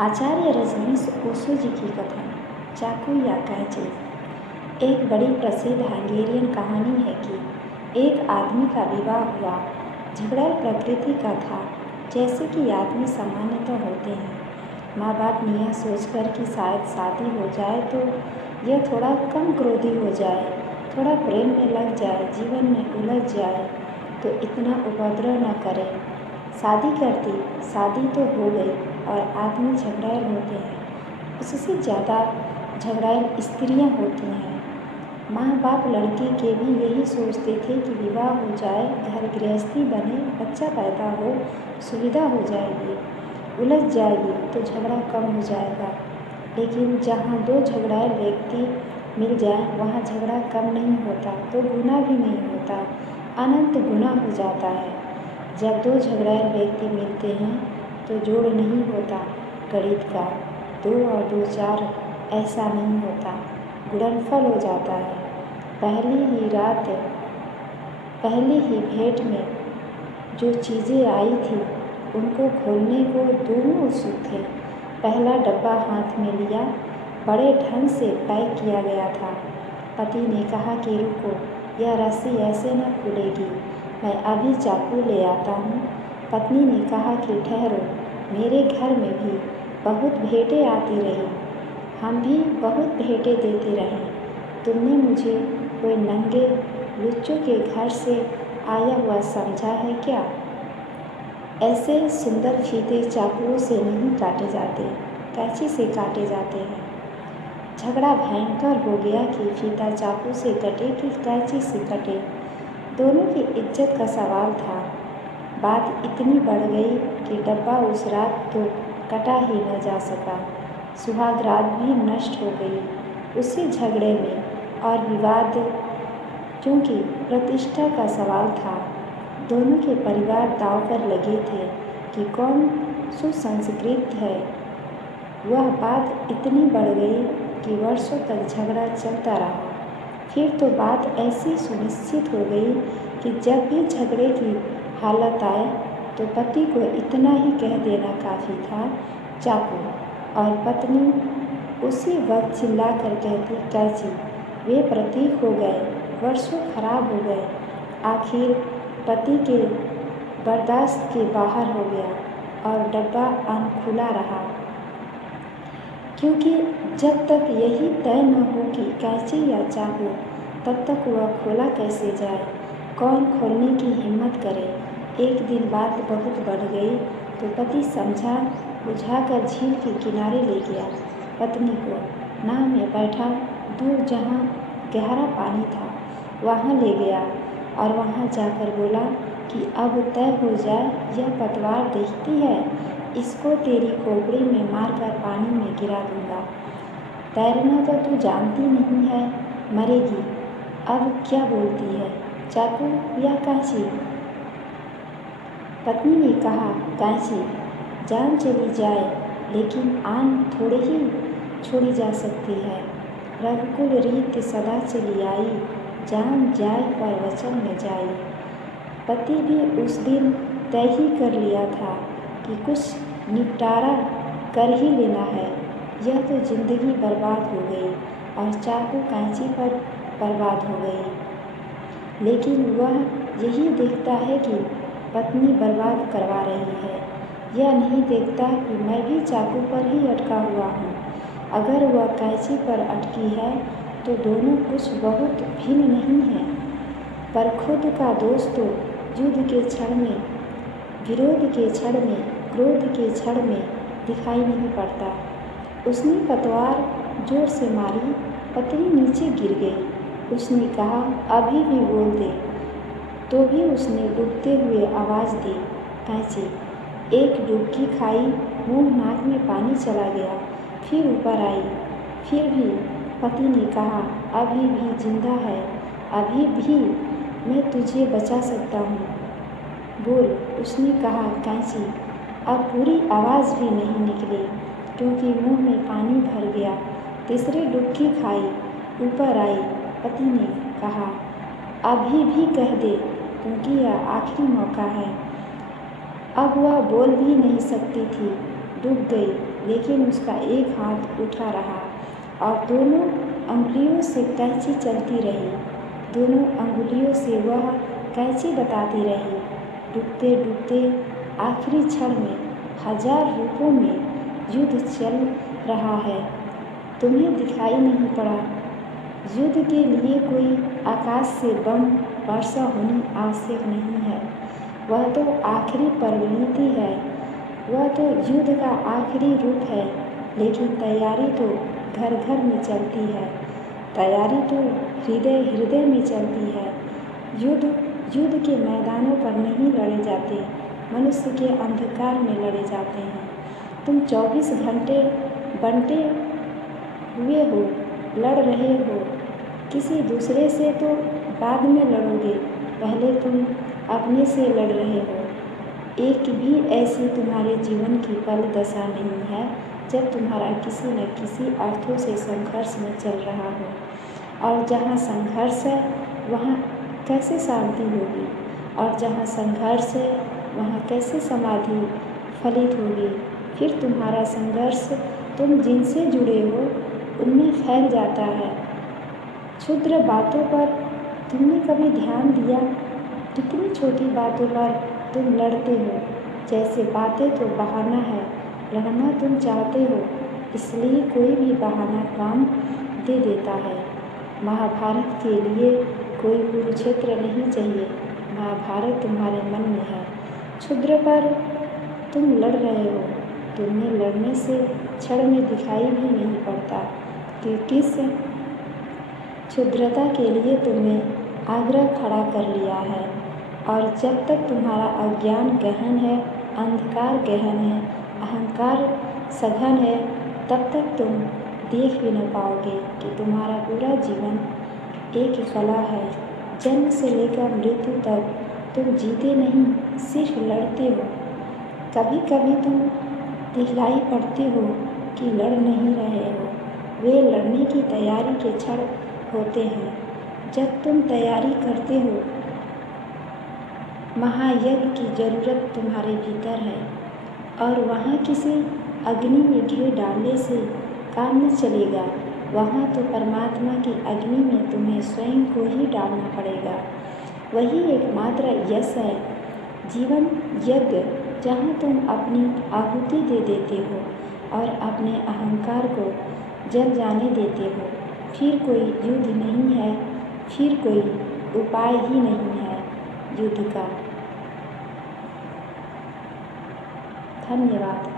आचार्य रजनीश ओशो जी की कथा चाकू या कैंची। एक बड़ी प्रसिद्ध हंगेरियन कहानी है कि एक आदमी का विवाह हुआ। झगड़ा प्रकृति का था, जैसे कि आदमी सामान्यतः होते हैं। माँ बाप ने यह सोचकर कि शायद शादी हो जाए तो यह थोड़ा कम क्रोधी हो जाए, थोड़ा प्रेम में लग जाए, जीवन में उलझ जाए तो इतना उपद्रव न करे। शादी करती, शादी तो हो गई और आदमी झगड़ायल होते हैं। उससे ज़्यादा झगड़ायल स्त्रियां होती हैं। माँ बाप लड़के के भी यही सोचते थे कि विवाह हो जाए, घर गृहस्थी बने, बच्चा पैदा हो, सुविधा हो जाएगी, उलझ जाएगी तो झगड़ा कम हो जाएगा। लेकिन जहाँ दो झगड़ायल व्यक्ति मिल जाए वहाँ झगड़ा कम नहीं होता तो गुना भी नहीं होता, अनंत गुना हो जाता है। जब दो झगड़ायल व्यक्ति मिलते हैं तो जोड़ नहीं होता गणित का, 2 और 2 4 ऐसा नहीं होता, गुणनफल हो जाता है। पहली ही भेंट में जो चीज़ें आई थी उनको खोलने को दोनों उत्सुक थे। पहला डब्बा हाथ में लिया, बड़े ढंग से पैक किया गया था। पति ने कहा कि रुको, यह रस्सी ऐसे न खुलेगी, मैं अभी चाकू ले आता हूँ। पत्नी ने कहा कि ठहरो, मेरे घर में भी बहुत भेंटें आती रही, हम भी बहुत भेंटें देते रहे, तुमने मुझे कोई नंगे लुच्चों के घर से आया हुआ समझा है क्या? ऐसे सुंदर फीते चाकुओं से नहीं काटे जाते, कैंची से काटे जाते हैं। झगड़ा भयंकर हो गया कि फीता चाकू से कटे कि कैंची से कटे, दोनों की इज्जत का सवाल था। बात इतनी बढ़ गई कि डब्बा उस रात तो कटा ही न जा सका, सुहाग रात भी नष्ट हो गई उसी झगड़े में। और विवाद क्योंकि प्रतिष्ठा का सवाल था, दोनों के परिवार दांव पर लगे थे कि कौन सुसंस्कृत है। वह बात इतनी बढ़ गई कि वर्षों तक झगड़ा चलता रहा। फिर तो बात ऐसी सुनिश्चित हो गई कि जब भी झगड़े की हालत आए तो पति को इतना ही कह देना काफ़ी था, चाकू, और पत्नी उसी वक्त चिल्लाकर कहती, कैंची। वे प्रतीक हो गए, वर्षों खराब हो गए। आखिर पति के बर्दाश्त के बाहर हो गया और डब्बा अनखुला रहा, क्योंकि जब तक यही तय न हो कि कैंची या चाकू, तब तक वह खोला कैसे जाए, कौन खोलने की हिम्मत करे। एक दिन बात बहुत बढ़ गई तो पति समझा बुझाकर झील के किनारे ले गया। पत्नी को नाव में बैठा दूर जहाँ गहरा पानी था वहाँ ले गया और वहाँ जाकर बोला कि अब तय हो जाए, यह पतवार देखती है, इसको तेरी खोपड़ी में मारकर पानी में गिरा दूंगा। तैरना तो तू जानती नहीं है, मरेगी। अब क्या बोलती है, चाकू या कैंची? पत्नी ने कहा, कैंची। जान चली जाए लेकिन आन थोड़े ही छोड़ी जा सकती है। रघुकुल रीत सदा चली आई, जान जाए पर वचन न जाए। पति भी उस दिन तय ही कर लिया था कि कुछ निपटारा कर ही लेना है। यह तो जिंदगी बर्बाद हो गई और चाकू कैंची पर बर्बाद हो गई। लेकिन वह यही देखता है कि पत्नी बर्बाद करवा रही है, यह नहीं देखता कि मैं भी चाकू पर ही अटका हुआ हूँ। अगर वह कैंची पर अटकी है तो दोनों कुछ बहुत भिन्न नहीं है, पर खुद का दोष तो युद्ध के क्षण में, विरोध के क्षण में, क्रोध के क्षण में दिखाई नहीं पड़ता। उसने पतवार जोर से मारी, पत्नी नीचे गिर गई। उसने कहा, अभी भी बोल दे, तो भी उसने डूबते हुए आवाज़ दी, कैंची। एक डुबकी खाई, मुंह नाक में पानी चला गया, फिर ऊपर आई। फिर भी पति ने कहा, अभी भी जिंदा है, अभी भी मैं तुझे बचा सकता हूँ, बोल। उसने कहा, कैंची। अब पूरी आवाज़ भी नहीं निकली क्योंकि मुंह में पानी भर गया। तीसरी डुबकी खाई, ऊपर आई। पति ने कहा, अभी भी कह दे क्योंकि यह आखिरी मौका है। अब वह बोल भी नहीं सकती थी, डूब गई, लेकिन उसका एक हाथ उठा रहा और दोनों अंगुलियों से कैंची चलती रही। दोनों अंगुलियों से वह कैंची बताती रही। डूबते डूबते आखिरी क्षण में 1000 रूपों में युद्ध चल रहा है, तुम्हें दिखाई नहीं पड़ा। युद्ध के लिए कोई आकाश से बम वर्षा होनी आवश्यक नहीं है, वह तो आखिरी परिणति है, वह तो युद्ध का आखिरी रूप है। लेकिन तैयारी तो घर घर में चलती है, तैयारी तो हृदय हृदय में चलती है। युद्ध के मैदानों पर नहीं लड़े जाते, मनुष्य के अंधकार में लड़े जाते हैं। तुम 24 घंटे बंटे हुए हो, लड़ रहे हो किसी दूसरे से, तो बाद में लड़ोगे, पहले तुम अपने से लड़ रहे हो। एक भी ऐसी तुम्हारे जीवन की पल दशा नहीं है जब तुम्हारा किसी न किसी अर्थों से संघर्ष में चल रहा हो। और जहाँ संघर्ष है वहाँ कैसे शांति होगी, और जहाँ संघर्ष है वहाँ कैसे समाधि फलित होगी। फिर तुम्हारा संघर्ष तुम जिनसे जुड़े हो उनमें फैल जाता है। क्षुद्र बातों पर तुमने कभी ध्यान दिया? कितनी छोटी बातों पर तुम लड़ते हो। जैसे बातें तो बहाना है, लड़ना तुम चाहते हो, इसलिए कोई भी बहाना काम दे देता है। महाभारत के लिए कोई कुरुक्षेत्र नहीं चाहिए, महाभारत तुम्हारे मन में है। क्षुद्र पर तुम लड़ रहे हो, तुम्हें लड़ने से क्षण में दिखाई भी नहीं पड़ता कि किस क्षुद्रता के लिए तुमने आग्रह खड़ा कर लिया है। और जब तक तुम्हारा अज्ञान गहन है, अंधकार गहन है, अहंकार सघन है, तब तक तुम देख भी न पाओगे कि तुम्हारा पूरा जीवन एक कला है। जन्म से लेकर मृत्यु तक तुम जीते नहीं, सिर्फ लड़ते हो। कभी कभी तुम दिखलाई पड़ते हो कि लड़ नहीं रहे हो, वे लड़ने की तैयारी के क्षण होते हैं जब तुम तैयारी करते हो। महायज्ञ की जरूरत तुम्हारे भीतर है, और वहाँ किसी अग्नि में घी डालने से काम न चलेगा, वहाँ तो परमात्मा की अग्नि में तुम्हें स्वयं को ही डालना पड़ेगा। वही एकमात्र यश है, जीवन यज्ञ, जहाँ तुम अपनी आहुति दे देते हो और अपने अहंकार को जल जाने देते हो। फिर कोई युद्ध नहीं है, फिर कोई उपाय ही नहीं है युद्ध का। धन्यवाद।